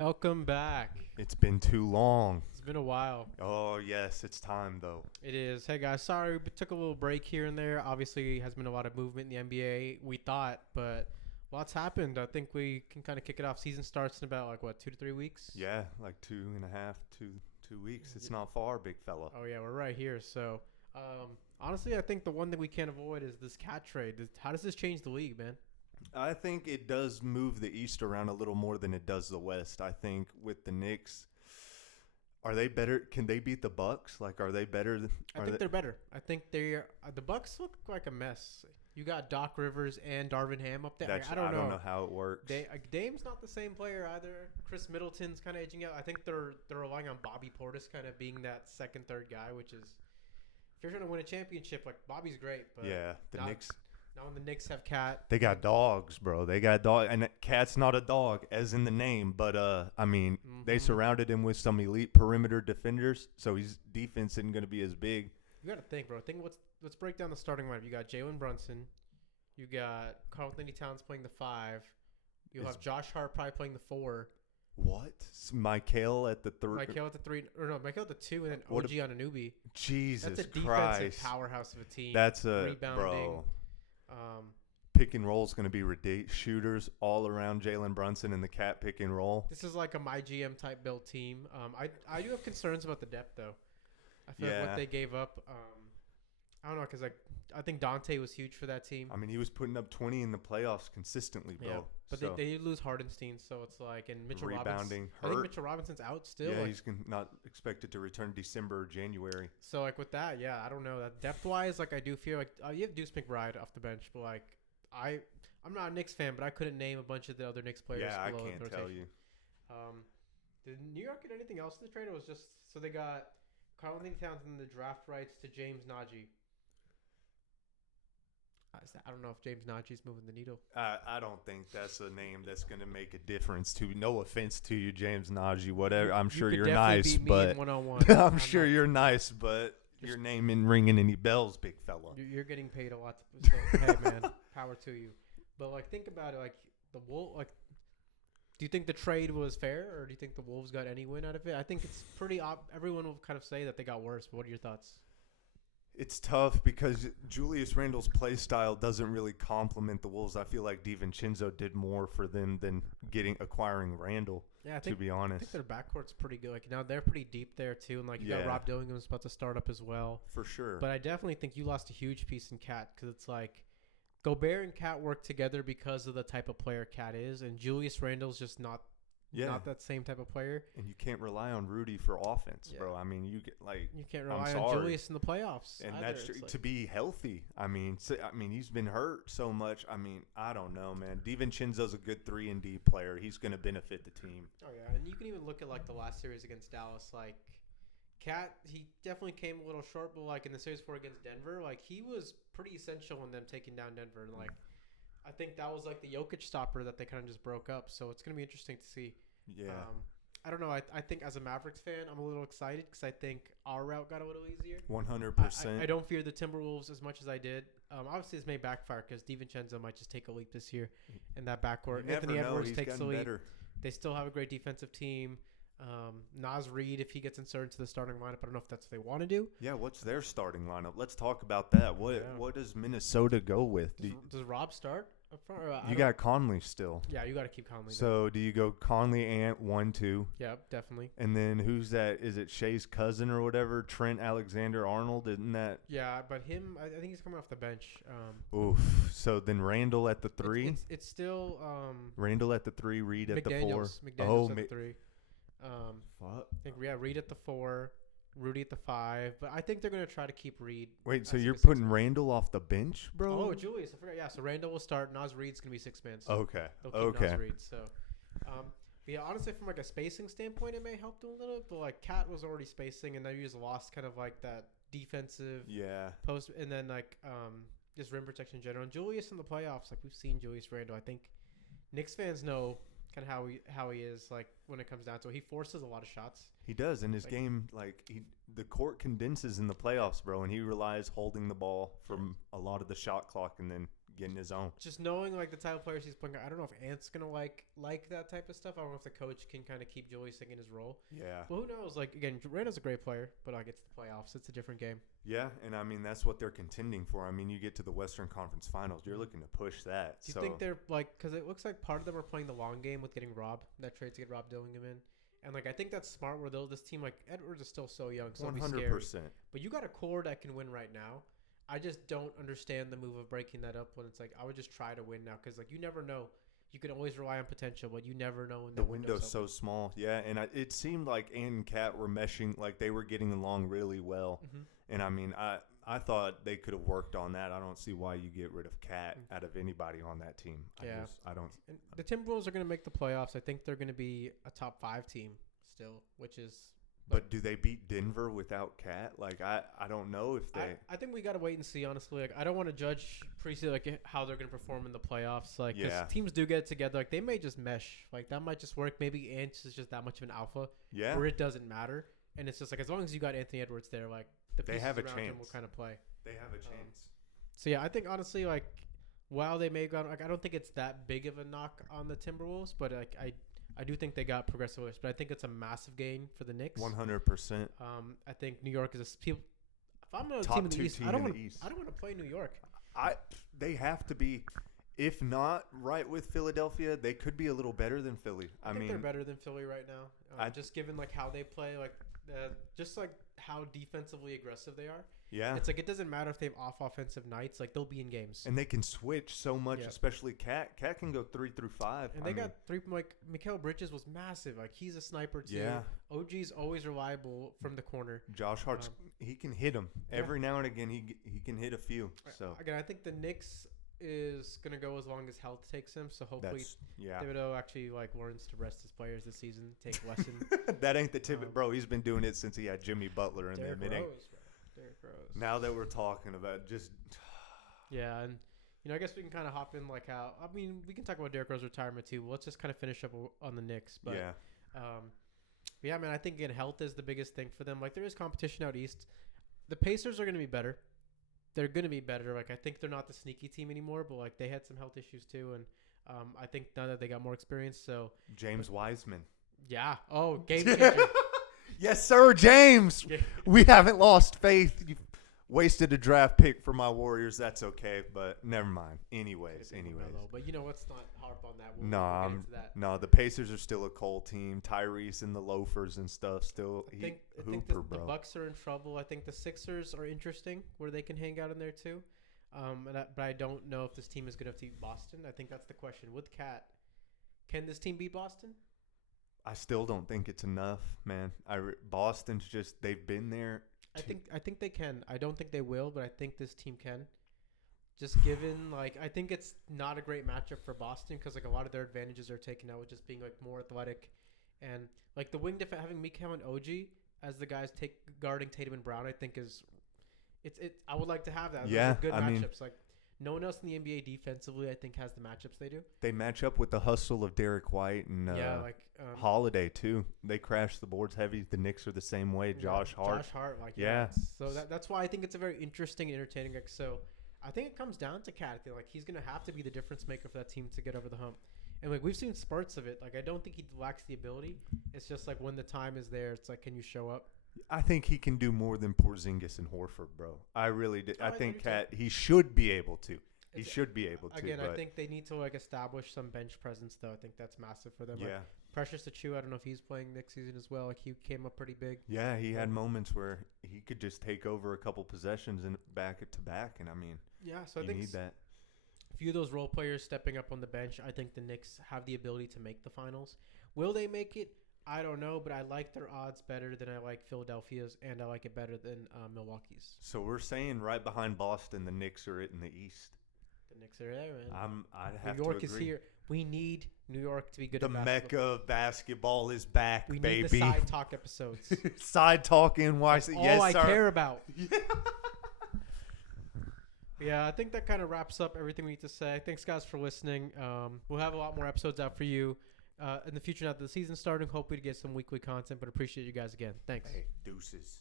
Welcome back. It's been too long. It's been a while. Oh, yes, it's time, though. It is. Hey guys, sorry we took a little break here and there. Obviously, has been a lot of movement in the NBA. We thought, but lots happened. I think we can kind of kick it off. Season starts in about like what 2 to 3 weeks. Yeah, like 2.5, 2 weeks. It's Yeah. not far, big fella. Oh yeah, we're right here. So, honestly, I think the one thing we can't avoid is this cat trade. How does this change the league, man? I think it does move the East around a little more than it does the West. I think with the Knicks, are they better? Can they beat the Bucks? Like, are they better? I Are think they? they're better. I think they're the Bucks look like a mess. You got Doc Rivers and Darvin Ham up there. That's, I don't I don't know. know how it works. Dame's not the same player either. Chris Middleton's kind of edging out. I think they're relying on Bobby Portis kind of being that second, third guy, which is if you're trying to win a championship, like Bobby's great, but Yeah, the not Knicks. not when the Knicks have Cat. They got dogs, bro. They got dog, and Cat's not a dog, as in the name. But I mean, they Mm-hmm. surrounded him with some elite perimeter defenders, so his defense isn't going to be as big. You got to think, bro. Let's break down the starting lineup. You got Jalen Brunson. You got Carl Anthony Towns playing the five. You'll Is have Josh Hart probably playing the four. what? Michael at the third. Michael at the three, or no, Michael at the two, and then What OG on a newbie. Jesus That's a defensive Christ! powerhouse of a team. That's a rebounding. bro. Um, Pick and roll is going to be ridiculous. Shooters all around Jalen Brunson and the Cat pick and roll. This is like a my GM type build team. I do have concerns about the depth though. I feel like Yeah. what they gave up. I don't know because like I think Dante was huge for that team. I mean, he was putting up 20 in the playoffs consistently, bro. Yeah, but So, they did lose Hardenstein, so it's like and Mitchell Robinson. rebounding, I think hurt. Mitchell Robinson's out still. Yeah, like, he's not expected to return December or January. so like with that, yeah, I don't know that depth wise. Like I do feel like you have Deuce McBride off the bench, but like I I'm not a Knicks fan, but I couldn't name a bunch of the other Knicks players. Yeah, I below can't the tell rotation. you. Did New York get anything else in the trade? Or was just so they got Carl Anthony Towns and the draft rights to James Najee. I don't know if James Najee's moving the needle. I don't think that's a name that's going to make a difference to. No offense to you, James Najee. Whatever. I'm sure could you're definitely nice, beat me but in one-on-one. I'm sure you're nice, but your name isn't ringing any bells, big fella. You're getting paid a lot. So, hey, man, power to you. But like, think about it. Like the Wolf. Like, do you think the trade was fair, or do you think the Wolves got any win out of it? I think it's pretty. Everyone will kind of say that they got worse. But what are your thoughts? It's tough because Julius Randle's play style doesn't really complement the Wolves. I feel like DiVincenzo did more for them than acquiring Randle. Yeah, To be I honest, think their backcourt's pretty good. Like now they're pretty deep there too, and like you got Yeah. Rob Dillingham's about to start up as well. for sure. But I definitely think you lost a huge piece in Cat because it's like Gobert and Cat work together because of the type of player Cat is, and Julius Randle's just Yeah, not that same type of player. and you can't rely on Rudy for offense, Yeah. bro. I mean, you get like, You can't I'm rely on sorry. Julius in the playoffs. and either. that's It's true, like- to be healthy. I mean, he's been hurt so much. I mean, I don't know, man. DiVincenzo's a good 3-and-D player. He's going to benefit the team. Oh yeah, and you can even look at like the last series against Dallas. Like Cat, he definitely came a little short, but like in the series four against Denver, like he was pretty essential in them taking down Denver. And like I think that was like the Jokic stopper that they kind of just broke up. So it's gonna be interesting to see. Yeah, I don't know. I think as a Mavericks fan, I'm a little excited because I think our route got a little easier. 100%. I don't fear the Timberwolves as much as I did. Obviously, this may backfire because DiVincenzo might just take a leap this year in that backcourt. You never Anthony know. Edwards He's takes the gotten lead. better. They still have a great defensive team. Nas Reed, if he gets inserted to the starting lineup, I don't know if that's what they want to do. Yeah, what's their starting lineup? Let's talk about that. What Yeah. what does Minnesota go with? Does Rob start up front? Or, You got Conley still. yeah, you got to keep Conley. So do you go Conley, Ant, 1-2, yeah, definitely. and then who's that? Is it Shea's cousin or whatever? Trent Alexander-Arnold, isn't that? Yeah, but him, I think he's coming off the bench. Oof. So then Randall at the 3. It's still Randall at the 3, Reed at the 4. McDaniels at the 3. Fuck. I think Reed at the 4, Rudy at the 5. But I think they're gonna try to keep Reed. Wait, so as you're a putting six-man. Randall off the bench, bro? Oh, Julius, I forgot. Yeah, so Randall will start. Nas Reed's gonna be 6 man. So Okay. they'll keep Okay. Nas Reed. So, but yeah, honestly, from like a spacing standpoint, it may help them a little bit. But like Cat was already spacing, and now you just lost kind of like that defensive Yeah. post, and then like just rim protection in general. And Julius in the playoffs, like we've seen Julius Randle. I think Knicks fans know kind of how he is like when it comes down to it. He forces a lot of shots. He does. In his Like- game, the court condenses in the playoffs, bro, and he relies holding the ball from a lot of the shot clock and then get in his zone. Just knowing like the type of players he's playing, I don't know if Ant's gonna like that type of stuff. I don't know if the coach can kind of keep Julius in his role. Yeah. But who knows? Like again, Randall's a great player, but like it's the playoffs. It's a different game. Yeah, and I mean that's what they're contending for. I mean, you get to the Western Conference Finals, you're looking to push that. Do you think they're like, because it looks like part of them are playing the long game with getting Rob, that trade to get Rob Dillingham in, and like I think that's smart. Where this team, like Edwards is still so young, so 100%. But you got a core that can win right now. I just don't understand the move of breaking that up when it's like I would just try to win now, because like you never know. You can always rely on potential, but you never know when the window's so small. Yeah, and it seemed like Ant and Cat were meshing, like they were getting along really well. And I mean, I thought they could have worked on that. I don't see why you get rid of Cat out of anybody on that team. I don't. And the Timberwolves are going to make the playoffs. I think they're going to be a top 5 team still, which is. But do they beat Denver without Cat? Like I don't know if they. I think we got to wait and see. Honestly, like I don't want to judge preseason like how they're going to perform in the playoffs. Like, because teams do get it together. Like they may just mesh. Like that might just work. Maybe Ant is just that much of an alpha. Yeah. Where it doesn't matter, and it's just like as long as you got Anthony Edwards there, like the pieces they have a around chance. him will kind of play. They have a chance. So yeah, I think honestly, like while they may have gone, like I don't think it's that big of a knock on the Timberwolves, but like I do think they got progressive players, but I think it's a massive gain for the Knicks. 100%. I think New York is if I'm a top team in the East, I don't want to play New York. They have to be, if not right with Philadelphia, they could be a little better than Philly. I mean, they're better than Philly right now. Just given like how they play, like just like how defensively aggressive they are. Yeah, it's like it doesn't matter if they have off offensive nights. Like they'll be in games, and they can switch so much. Especially Cat. Cat can go 3 through 5, and they got 3. Like Mikal Bridges was massive. Like he's a sniper too. Yeah, OG's always reliable from the corner. Josh Hart's he can hit them every now and again. He can hit a few. So again, I think the Knicks is gonna go as long as health takes him. So hopefully, Thibodeau actually like learns to rest his players this season. Take lessons. That ain't the Thibodeau, bro. He's been doing it since he had Jimmy Butler in there. Derrick Rose. Now that we're talking about just and I guess we can kind of hop in like how we can talk about Derrick Rose's retirement too. But let's just kind of finish up on the Knicks. But man, I think again health is the biggest thing for them. Like there is competition out east. The Pacers are going to be better. They're going to be better. Like I think they're not the sneaky team anymore, but like they had some health issues too, and I think now that they got more experience, so James Wiseman. Yeah. Oh, game changer. Yes, sir, James. We haven't lost faith. You wasted a draft pick for my Warriors. That's okay, but never mind. Anyways. But let's not harp on that. No, the Pacers are still a cold team. Tyrese and the loafers and stuff still. I think the Bucks are in trouble. I think the Sixers are interesting where they can hang out in there too. But I don't know if this team is good enough to beat Boston. I think that's the question. With Cat, can this team beat Boston? I still don't think it's enough, man. Boston's just they've been there. I think they can. I don't think they will, but I think this team can. Just given I think it's not a great matchup for Boston because like a lot of their advantages are taken out with just being like more athletic, and like the wing defense having Mikal and OG as the guys guarding Tatum and Brown. I think is I would like to have that. Yeah, those are good matchups. Like no one else in the NBA defensively, I think, has the matchups they do. They match up with the hustle of Derek White and Holiday too. They crash the boards heavy. The Knicks are the same way. Josh Hart, So that's why I think it's a very interesting and entertaining. So I think it comes down to Cat. Like he's gonna have to be the difference maker for that team to get over the hump. And like we've seen spurts of it. Like I don't think he lacks the ability. It's just like when the time is there, it's like, can you show up? I think he can do more than Porzingis and Horford, bro. I really do. I think Cat, he should be able to. He should be able to. Again, I think they need to establish some bench presence, though. I think that's massive for them. Yeah. Precious Achiuwa, I don't know if he's playing next season as well. Like he came up pretty big. Yeah, he had moments where he could just take over a couple possessions and back it to back, and I mean, so I think need that. A few of those role players stepping up on the bench. I think the Knicks have the ability to make the finals. Will they make it? I don't know, but I like their odds better than I like Philadelphia's, and I like it better than Milwaukee's. So we're saying right behind Boston, the Knicks are in the East. The Knicks are there, man. I'd have New York to agree. is here. We need New York to be good at basketball. The Mecca of basketball is back, we baby. We need the side talk episodes. Side talk NYC. That's all I care about. Yeah, I think that kind of wraps up everything we need to say. Thanks, guys, for listening. We'll have a lot more episodes out for you in the future now that the season's starting. Hopefully to get some weekly content, but appreciate you guys again. Thanks. Hey, deuces.